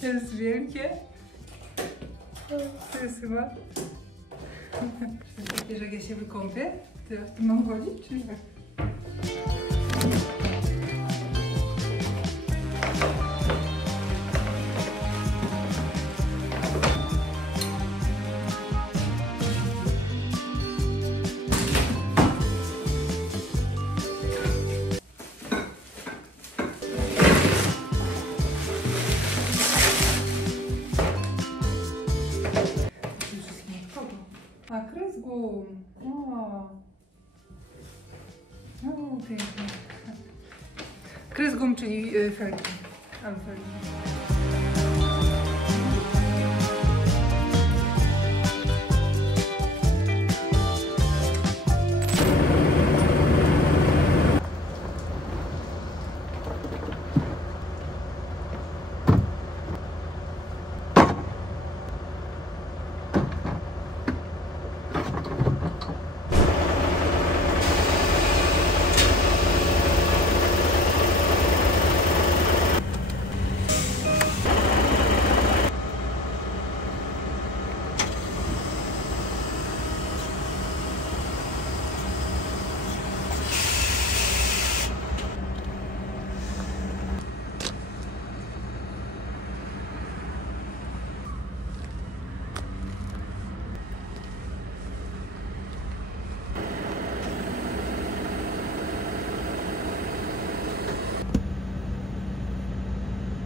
To jest wielkie. To jest chyba. Wiesz, jak ja się wykąpię? Ty w tym mam chodzić, czy nie? A, kres gum. O, pięknie. Kres gum, czyli felgi. Albo felgi.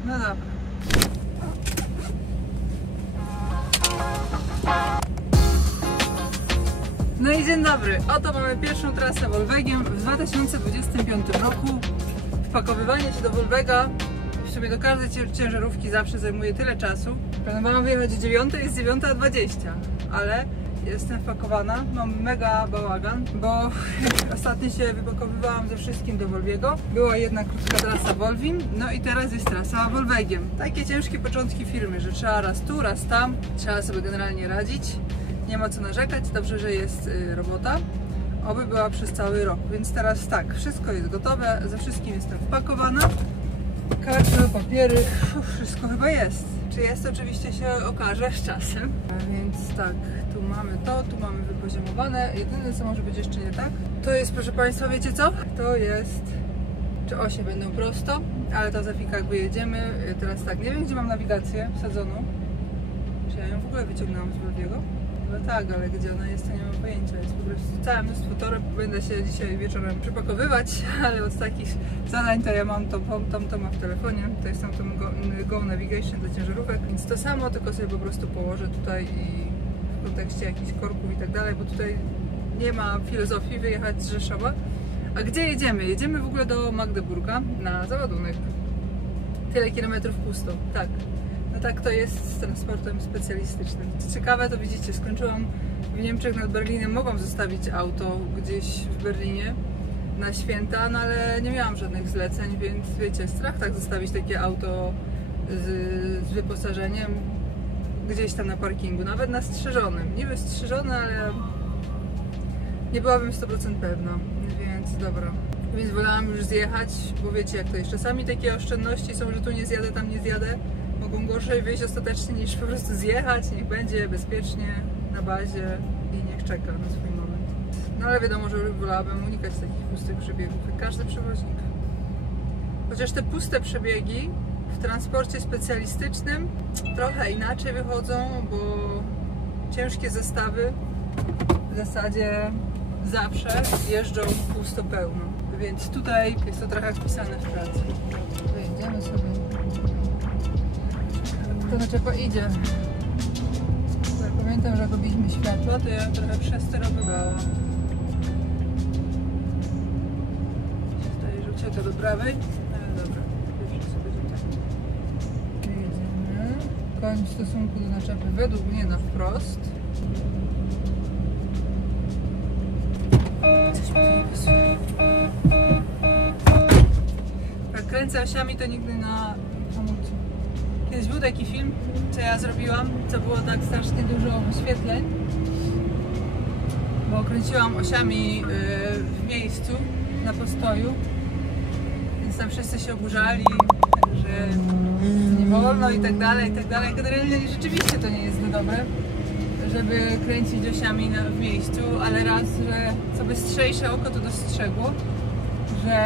No dobra. No i dzień dobry. Oto mamy pierwszą trasę Volvegiem w 2025 roku. Wpakowywanie się do Volvega, w sumie do każdej ciężarówki zawsze zajmuje tyle czasu. Planowałam wyjechać o 9, jest 9:20, ale jestem wpakowana, mam mega bałagan, bo ostatnio się wypakowywałam ze wszystkim do Volviego. Była jedna krótka trasa Volvim, no i teraz jest trasa Volvegiem. Takie ciężkie początki firmy, że trzeba raz tu, raz tam, trzeba sobie generalnie radzić. Nie ma co narzekać, dobrze, że jest robota. Oby była przez cały rok, więc teraz tak, wszystko jest gotowe, ze wszystkim jestem wpakowana. Karty, papiery, wszystko chyba jest. Czy jest? Oczywiście się okaże z czasem. A więc tak, tu mamy to, tu mamy wypoziomowane. Jedyne co może być jeszcze nie tak, to jest, proszę Państwa, wiecie co? To jest, czy osie będą prosto, ale ta zafika jakby jedziemy. Teraz tak, nie wiem gdzie mam nawigację wsadzoną. Czy ja ją w ogóle wyciągnęłam z Volviego? No tak, ale gdzie ona jest, to nie mam pojęcia. Jest po prostu całe mnóstwo toreb. Będę się dzisiaj wieczorem przypakowywać, ale od takich zadań to ja mam to mam w telefonie. To jest tam to Go Navigation do ciężarówek, więc to samo, tylko sobie po prostu położę tutaj i w kontekście jakichś korków i tak dalej, bo tutaj nie ma filozofii wyjechać z Rzeszowa. A gdzie jedziemy? Jedziemy w ogóle do Magdeburga na załadunek. Tyle kilometrów pusto, tak. No tak to jest z transportem specjalistycznym. Co ciekawe, to widzicie, skończyłam w Niemczech nad Berlinem. Mogłam zostawić auto gdzieś w Berlinie na święta, no ale nie miałam żadnych zleceń, więc wiecie, strach tak zostawić takie auto z wyposażeniem gdzieś tam na parkingu, nawet na strzeżonym. Niby strzeżone, ale nie byłabym 100% pewna, więc dobra. Więc wolałam już zjechać, bo wiecie jak to jest. Czasami takie oszczędności są, że tu nie zjadę, tam nie zjadę. Mogą gorzej wyjść ostatecznie niż po prostu zjechać, niech będzie bezpiecznie na bazie i niech czeka na swój moment. No ale wiadomo, że wolałabym unikać takich pustych przebiegów, jak każdy przewoźnik. Chociaż te puste przebiegi w transporcie specjalistycznym trochę inaczej wychodzą, bo ciężkie zestawy w zasadzie zawsze jeżdżą pusto pełno, więc tutaj jest to trochę wpisane w pracę. Wyjedziemy sobie. To naczepa idzie. Ja pamiętam, że jak robiliśmy światła, to ja trochę przesterowywałam. Tutaj rzucię to do prawej, ale dobra, pierwszy sobie tutaj. Jedziemy. Koń w stosunku do naczepy według mnie na wprost. Coś mi nie pasuje. Jak kręcę osiami, to nigdy na hamulcu. Kiedyś był taki film, co ja zrobiłam, co było tak strasznie dużo wyświetleń, bo kręciłam osiami w miejscu, na postoju, więc tam wszyscy się oburzali, że nie wolno i tak dalej, i tak dalej. Generalnie rzeczywiście to nie jest dobre, żeby kręcić osiami w miejscu, ale raz, że co bystrzejsze oko to dostrzegło, że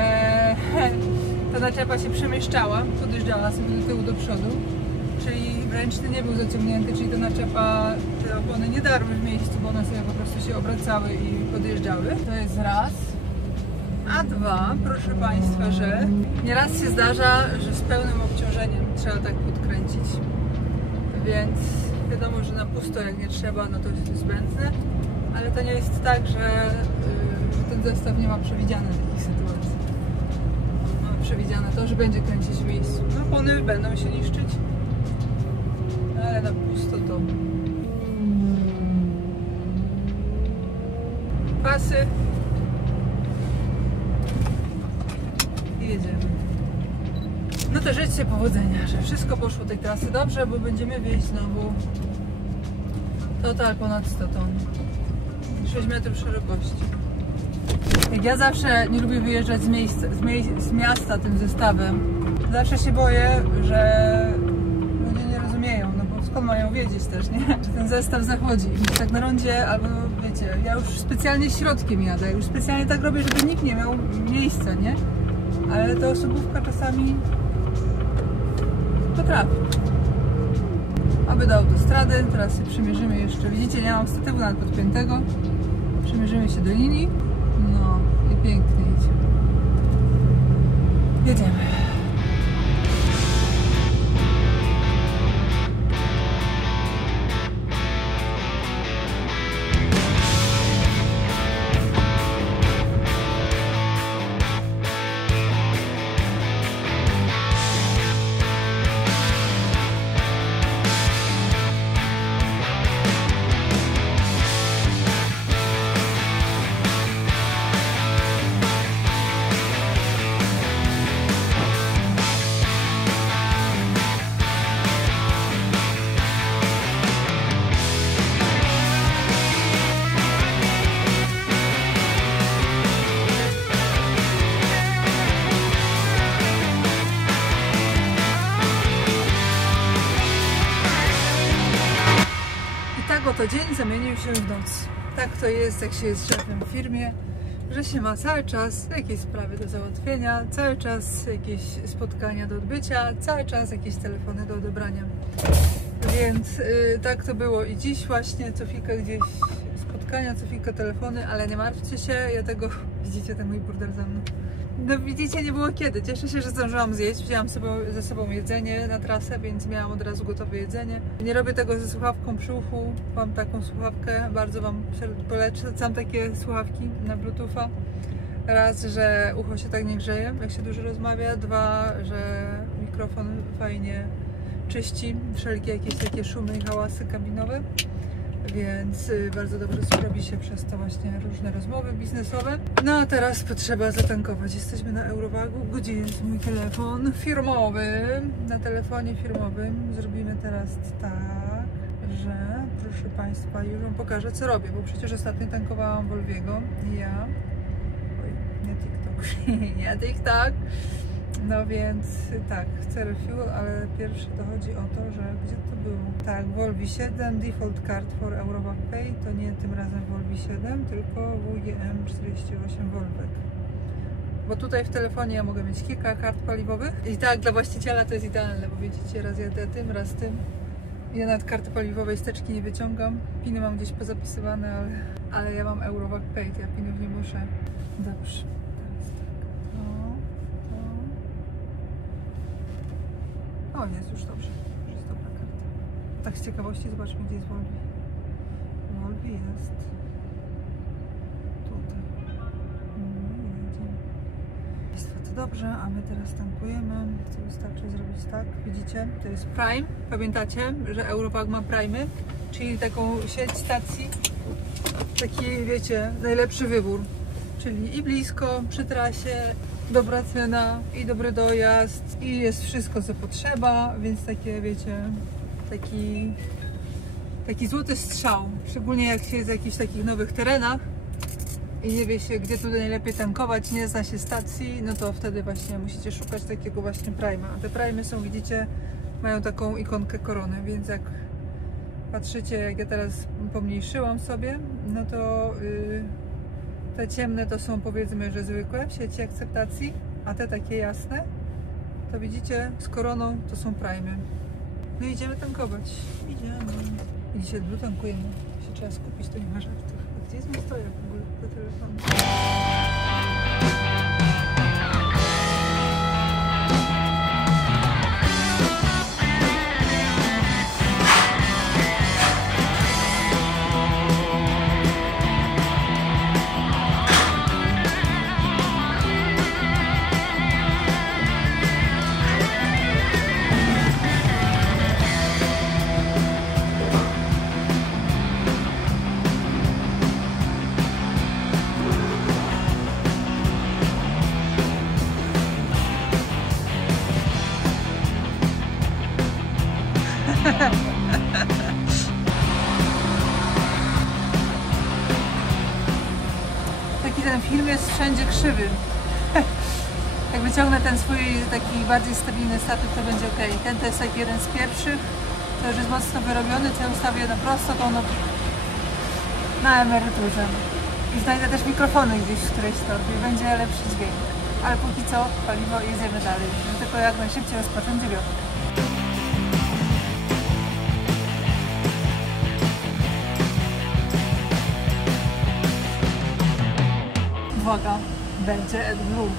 ta naczepa się przemieszczała, podjeżdżała sobie do tyłu, do przodu, czyli ręczny nie był zaciągnięty, czyli ta naczepa, te opony nie darły w miejscu, bo one sobie po prostu się obracały i podjeżdżały. To jest raz. A dwa, proszę Państwa, że nieraz się zdarza, że z pełnym obciążeniem trzeba tak podkręcić. Więc wiadomo, że na pusto jak nie trzeba, no to jest zbędne, ale to nie jest tak, że ten zestaw nie ma przewidziane takich sytuacji. Ma przewidziane to, że będzie kręcić w miejscu. No opony będą się niszczyć, ale na pusto to... Pasy. I jedziemy. No to życzcie powodzenia, że wszystko poszło tej trasy dobrze, bo będziemy wieźć znowu total ponad 100 ton. 6 metrów szerokości. Jak ja zawsze nie lubię wyjeżdżać z miasta tym zestawem, zawsze się boję, że ludzie nie rozumieją, no bo skąd mają wiedzieć też, nie? Że ten zestaw zachodzi. I tak na rondzie, albo wiecie, ja już specjalnie środkiem jadę, już specjalnie tak robię, żeby nikt nie miał miejsca, nie? Ale ta osobówka czasami potrafi. Aby do autostrady, teraz się przymierzymy jeszcze. Widzicie, nie mam statywu nawet podpiętego. Przymierzymy się do linii. No i pięknie idzie. Jedziemy. To dzień zamienił się w noc. Tak to jest, jak się jest szefem w firmie, że się ma cały czas jakieś sprawy do załatwienia, cały czas jakieś spotkania do odbycia, cały czas jakieś telefony do odebrania. Więc tak to było i dziś właśnie co chwilkę gdzieś spotkania, co chwilkę telefony, ale nie martwcie się, ja tego, widzicie ten mój burdel za mną. No widzicie, nie było kiedy. Cieszę się, że zdążyłam zjeść. Wzięłam sobie ze sobą jedzenie na trasę, więc miałam od razu gotowe jedzenie. Nie robię tego ze słuchawką przy uchu. Mam taką słuchawkę, bardzo Wam polecam takie słuchawki na Bluetootha. Raz, że ucho się tak nie grzeje, jak się dużo rozmawia. Dwa, że mikrofon fajnie czyści wszelkie jakieś takie szumy i hałasy kabinowe. Więc bardzo dobrze robi się przez to właśnie różne rozmowy biznesowe. No a teraz potrzeba zatankować. Jesteśmy na Eurowagu, gdzie jest mój telefon firmowy. Na telefonie firmowym zrobimy teraz tak, że proszę Państwa, już Wam pokażę co robię, bo przecież ostatnio tankowałam Volviego i ja... Oj, nie TikTok, nie TikTok. No więc tak, chcę refuel, ale pierwsze to chodzi o to, że gdzie to było? Tak, Volvi 7, default card for Eurowag Pay, to nie tym razem Volvi 7, tylko WGM 48 Volvec. Bo tutaj w telefonie ja mogę mieć kilka kart paliwowych i tak dla właściciela to jest idealne, bo widzicie, raz jadę tym, raz tym Ja nawet karty paliwowej steczki nie wyciągam. Piny mam gdzieś pozapisywane, ale ja mam Eurovac Pay, ja pinów nie muszę. Dobrze. Teraz tak, to. O, jest już dobrze. Już jest dobra karta. Tak z ciekawości zobaczmy, gdzie jest Volvi. Volvi jest tutaj. Jedziemy. To dobrze, a my teraz tankujemy. Co wystarczy zrobić tak? Widzicie? To jest Prime. Pamiętacie, że Eurovac ma Prime'y, czyli taką sieć stacji. Taki, wiecie, najlepszy wybór. Czyli i blisko, przy trasie, dobra cena i dobry dojazd i jest wszystko, co potrzeba, więc takie, wiecie, taki złoty strzał. Szczególnie jak się jest w jakichś takich nowych terenach i nie wie się, gdzie tutaj najlepiej tankować, nie zna się stacji, no to wtedy właśnie musicie szukać takiego właśnie Prime'a. A te Prime'y są, widzicie, mają taką ikonkę korony, więc jak patrzycie, jak ja teraz pomniejszyłam sobie, no to te ciemne to są, powiedzmy, że zwykłe w sieci akceptacji, a te takie jasne, to widzicie, z koroną to są Prime'y. No i idziemy tankować. Idziemy. I dzisiaj tankujemy. Się trzeba skupić, to nie ma żartów. A gdzie jest mój stojak w ogóle do telefonu? Taki ten film jest wszędzie krzywy. Jak wyciągnę ten swój taki bardziej stabilny statyw, to będzie ok. Ten to jest taki jeden z pierwszych, to już jest mocno wyrobiony, co ja ustawię na prosto, to ono na emeryturze. I znajdę też mikrofony gdzieś w którejś torbie, będzie lepszy dźwięk. Ale póki co paliwo i jedziemy dalej. Tylko jak najszybciej rozpocząć dziewiątkę. Uwaga, będzie AdBlue.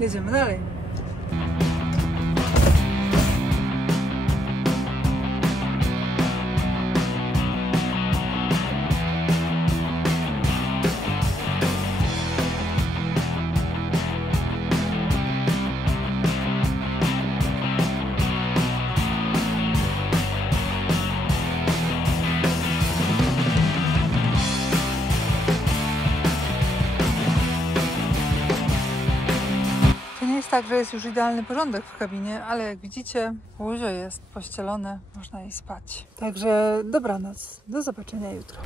Jedziemy dalej. Tak, że jest już idealny porządek w kabinie, ale jak widzicie, łóżko jest pościelone, można jej spać. Także dobranoc, do zobaczenia jutro.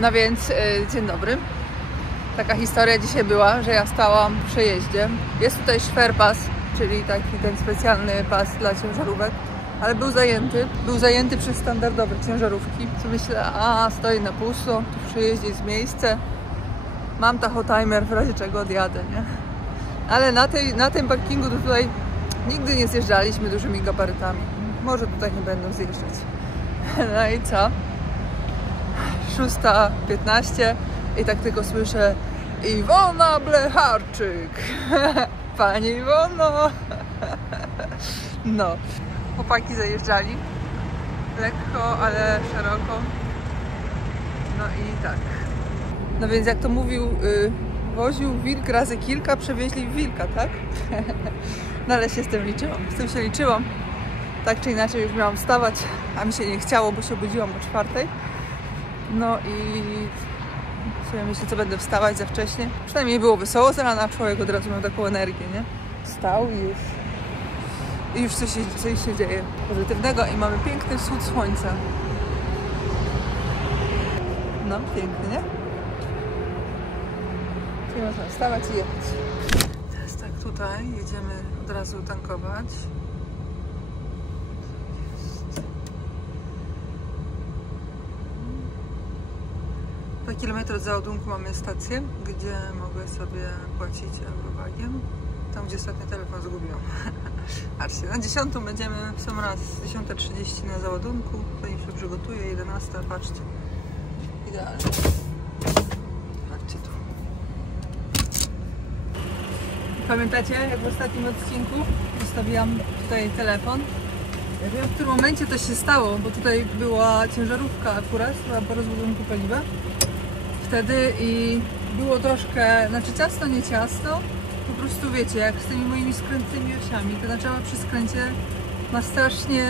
No więc dzień dobry. Taka historia dzisiaj była, że ja stałam w przejeździe. Jest tutaj szwerpas, czyli taki ten specjalny pas dla ciężarówek, ale był zajęty przez standardowe ciężarówki. Co myślę, a stoi na pusto, tu w przejeździe jest miejsce, mam tachotimer, w razie czego odjadę, nie? Ale na tym parkingu to tutaj nigdy nie zjeżdżaliśmy dużymi gabarytami. Może tutaj nie będą zjeżdżać. No i co? 6:15 i tak tylko słyszę: Iwona Blecharczyk. Pani Iwono! No, chłopaki zajeżdżali lekko, ale szeroko. No i tak. No więc jak to mówił, woził wilk razy kilka, przewieźli wilka, tak? No ale się z tym liczyłam. Tak czy inaczej już miałam wstawać, a mi się nie chciało, bo się obudziłam o 4:00. No i W sumie myślę, co będę wstawać za wcześnie. Przynajmniej było wesoło z rana, człowiek od razu miał taką energię, nie? Wstał i już. I już coś się dzieje pozytywnego i mamy piękny wschód słońca. No, piękny, nie? Czyli można wstawać i jechać. Teraz tak, tutaj jedziemy od razu tankować. Po kilometr od załadunku mamy stację, gdzie mogę sobie płacić eurowagiem. Tam, gdzie ostatnio telefon zgubiłam. Patrzcie, na 10 będziemy w sam raz, 10:30 na załadunku. Tutaj się przygotuję, 11, patrzcie. Idealnie. Patrzcie tu. Pamiętacie, jak w ostatnim odcinku zostawiłam tutaj telefon? Ja wiem, w którym momencie to się stało, bo tutaj była ciężarówka akurat, była po rozładunku paliwa. Wtedy i było troszkę, znaczy ciasno, nie ciasno. Po prostu wiecie, jak z tymi moimi skrętnymi osiami, to naczęła przy skręcie ma strasznie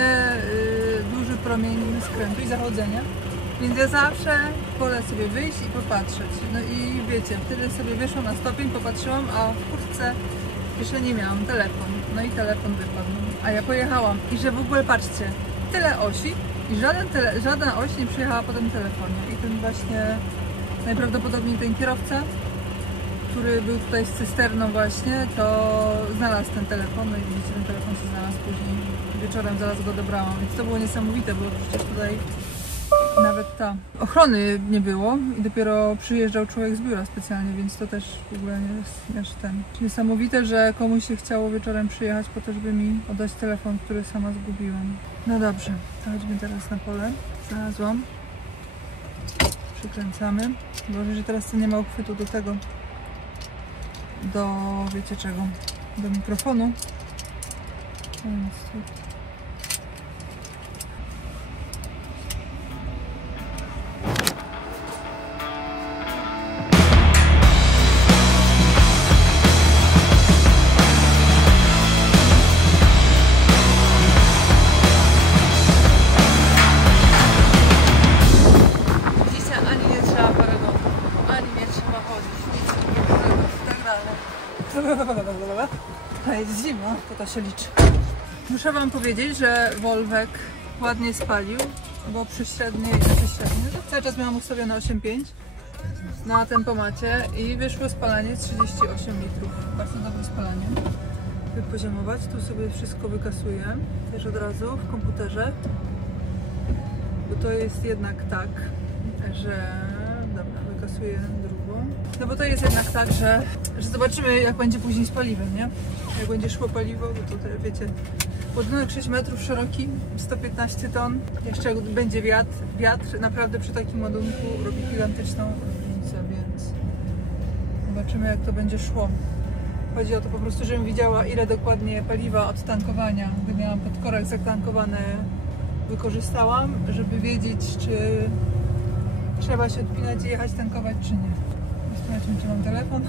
duży promień skrętu i zachodzenia. Więc ja zawsze wolę sobie wyjść i popatrzeć. No i wiecie, wtedy sobie wyszłam na stopień, popatrzyłam, a w kurtce w kieszeni miałam telefon. No i telefon wypadł. A ja pojechałam i że w ogóle patrzcie, tyle osi i żadna oś nie przyjechała po tym telefonie. I ten właśnie najprawdopodobniej ten kierowca, który był tutaj z cysterną właśnie, to znalazł ten telefon. No i widzicie, ten telefon się znalazł później. Wieczorem zaraz go odebrałam, więc to było niesamowite, bo przecież tutaj nawet ta ochrony nie było i dopiero przyjeżdżał człowiek z biura specjalnie, więc to też w ogóle nie jest ten. Niesamowite, że komuś się chciało wieczorem przyjechać po to, żeby mi oddać telefon, który sama zgubiłam. No dobrze, to chodźmy teraz na pole. Znalazłam. Przykręcamy. Boże, że teraz to nie ma uchwytu do tego, do wiecie czego, do mikrofonu. A jest zima, to się liczy. Muszę wam powiedzieć, że Wolwek ładnie spalił, bo przy średniej, cały czas miałam ustawione 8,5 na tempomacie i wyszło spalanie 38 litrów. Bardzo dobre spalanie. Wypoziomować, tu sobie wszystko wykasuję też od razu w komputerze, bo to jest jednak tak, że dobra, wykasuję drugą. No bo to jest jednak tak, że zobaczymy, jak będzie później z paliwem, nie? Jak będzie szło paliwo, bo tutaj wiecie, ładunek 6 metrów szeroki, 115 ton, jeszcze jak będzie wiatr naprawdę przy takim ładunku robi gigantyczną różnicę, więc zobaczymy, jak to będzie szło. Chodzi o to po prostu, żebym widziała, ile dokładnie paliwa od tankowania, gdy miałam pod korek zatankowane, wykorzystałam, żeby wiedzieć, czy trzeba się odpinać i jechać tankować, czy nie. Zobaczmy, czy mam telefon.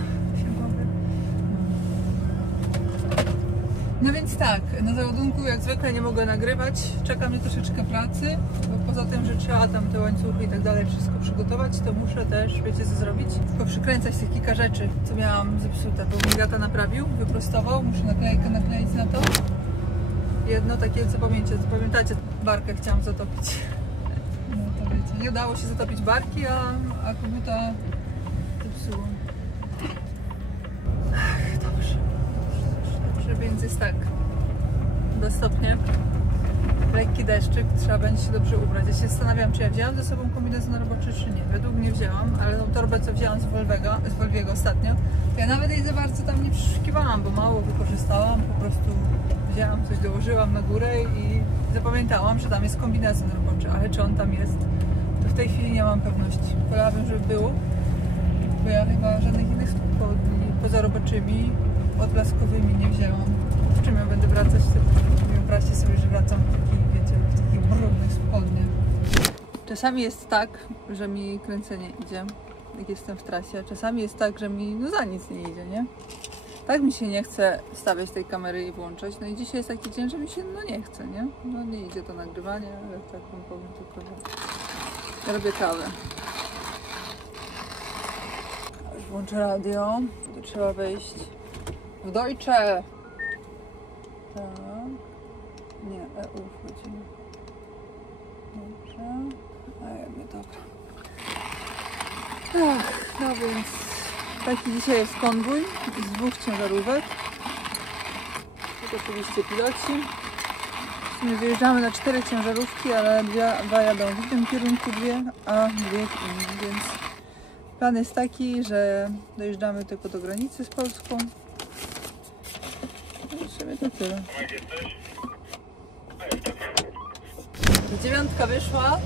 No więc tak, na załadunku jak zwykle nie mogę nagrywać. Czeka mnie troszeczkę pracy, bo poza tym, że trzeba tam te łańcuchy i tak dalej wszystko przygotować, to muszę też, wiecie co zrobić? Tylko przykręcać tych kilka rzeczy, co miałam zepsute, bo mój tata naprawił, wyprostował, muszę naklejkę nakleić na to. Jedno takie, co pamiętacie, barkę chciałam zatopić. No to wiecie, nie udało się zatopić barki, a koguta zepsuło. Dobrze, więc jest tak, dostępnie, lekki deszczyk, trzeba będzie się dobrze ubrać. Ja się zastanawiam, czy ja wzięłam ze sobą kombinezon roboczy, czy nie. Według mnie wzięłam, ale tą torbę, co wzięłam z Volviego ostatnio, to ja nawet jej za bardzo tam nie przeszukiwałam, bo mało wykorzystałam, po prostu wzięłam coś, dołożyłam na górę i zapamiętałam, że tam jest kombinezon roboczy, ale czy on tam jest, to w tej chwili nie mam pewności. Wolałabym, żeby było, bo ja chyba żadnych innych spodni poza roboczymi, odblaskowymi nie wzięłam. W czym ja będę wracać? Wyobraźcie sobie, że wracam w takich, wiecie, w takich brudnych spodniach. Czasami jest tak, że mi kręcenie idzie, jak jestem w trasie. Czasami jest tak, że mi za nic nie idzie, nie? Tak mi się nie chce stawiać tej kamery i włączać. No i dzisiaj jest taki dzień, że mi się nie chce, nie? No nie idzie to nagrywanie, ale tak wam powiem tylko, że robię kawę. Włączę radio. Tu trzeba wejść w Deutsche. Tak. Nie, EU wchodzimy. Dobrze. A jakby dobra. Ach, no więc taki dzisiaj jest konwój z 2 ciężarówek. To oczywiście piloci. W sumie wyjeżdżamy na 4 ciężarówki, ale 2 jadą w tym kierunku, 2, a 2 w innym, więc plan jest taki, że dojeżdżamy tylko do granicy z Polską. I w sumie to tyle. 9 wyszła.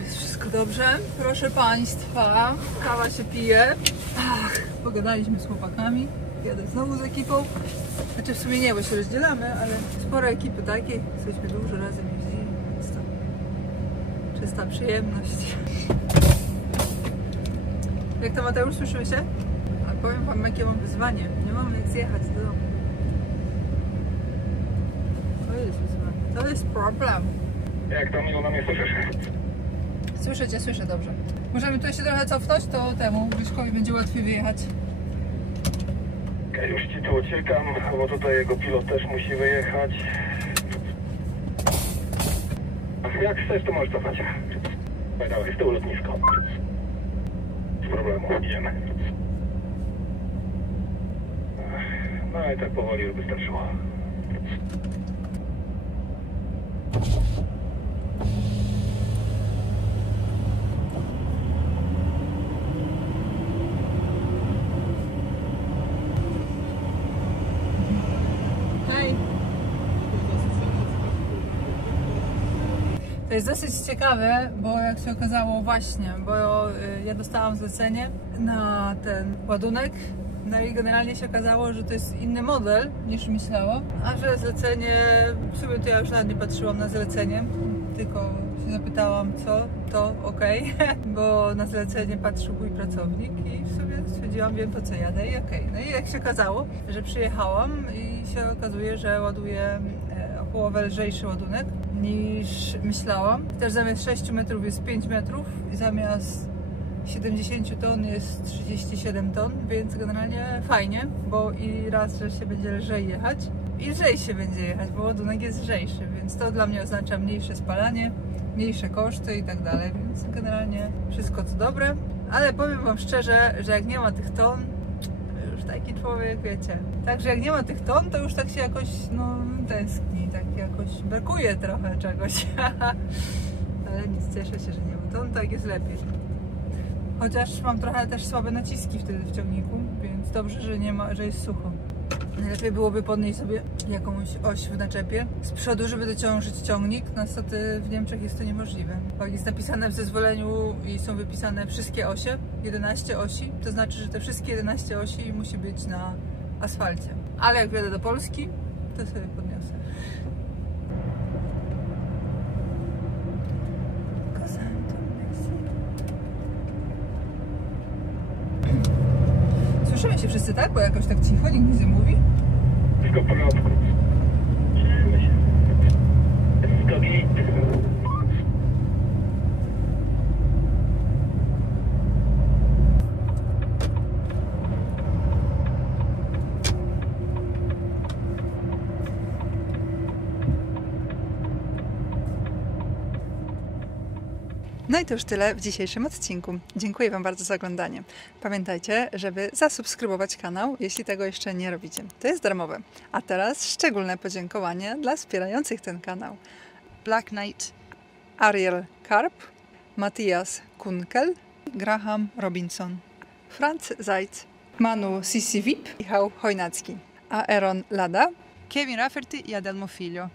Jest wszystko dobrze. Proszę Państwa, kawa się pije. Ach, pogadaliśmy z chłopakami. Jadę znowu z ekipą. Znaczy w sumie nie, bo się rozdzielamy, ale sporo ekipy takiej. Jesteśmy dużo razem jeździli, więc to czysta przyjemność. Jak to, Mateusz, słyszymy się? A powiem Wam, jakie mam wyzwanie. Nie mam jak zjechać do domu. To jest wyzwanie. To jest problem. Jak tam, Ilona, mnie słyszysz? Słyszę Cię, słyszę dobrze. Możemy tutaj się trochę cofnąć, to temu Grzyszkowi będzie łatwiej wyjechać. Ja już Ci tu uciekam, bo tutaj jego pilot też musi wyjechać. Ach, jak chcesz, to możesz cofać. Dawaj, z tyłu lotnisko. Z problemu, idziemy. No i tak powoli już wystarczyło. To jest dosyć ciekawe, bo jak się okazało właśnie, bo ja dostałam zlecenie na ten ładunek, no i generalnie się okazało, że to jest inny model niż myślałam, a że zlecenie, w sumie to ja już nawet nie patrzyłam na zlecenie, tylko się zapytałam co, to okej, bo na zlecenie patrzył mój pracownik i w sumie stwierdziłam, wiem po co jadę i okej. No i jak się okazało, że przyjechałam i się okazuje, że ładuję o połowę lżejszy ładunek niż myślałam. Też zamiast 6 metrów jest 5 metrów i zamiast 70 ton jest 37 ton, więc generalnie fajnie, bo i raz, że się będzie lżej jechać i lżej się będzie jechać, bo ładunek jest lżejszy, więc to dla mnie oznacza mniejsze spalanie, mniejsze koszty i tak dalej, więc generalnie wszystko co dobre, ale powiem Wam szczerze, że jak nie ma tych ton, już taki człowiek, wiecie, także jak nie ma tych ton, to już tak się jakoś, no, tęskni, tak jakoś brakuje trochę czegoś, ale nic, cieszę się, że nie ma ton, tak jest lepiej. Chociaż mam trochę też słabe naciski wtedy w ciągniku, więc dobrze, że nie ma, że jest sucho. Najlepiej byłoby podnieść sobie jakąś oś w naczepie z przodu, żeby dociążyć ciągnik. Niestety w Niemczech jest to niemożliwe. Bo jest napisane w zezwoleniu i są wypisane wszystkie osie, 11 osi, to znaczy, że te wszystkie 11 osi musi być na asfalcie. Ale jak wjadę do Polski, to sobie podniosę. Słyszymy się wszyscy, tak? Bo jakoś tak cicho, nikt nic nie mówi. Wszystko w porządku. Cieszymy się. Wszystko git. No i to już tyle w dzisiejszym odcinku. Dziękuję Wam bardzo za oglądanie. Pamiętajcie, żeby zasubskrybować kanał, jeśli tego jeszcze nie robicie. To jest darmowe. A teraz szczególne podziękowanie dla wspierających ten kanał. Black Knight, Ariel Karp, Matthias Kunkel, Graham Robinson, Franz Zajc, Manu Sissi Vip, Michał Chojnacki, Aaron Lada, Kevin Rafferty i Adelmo Filio.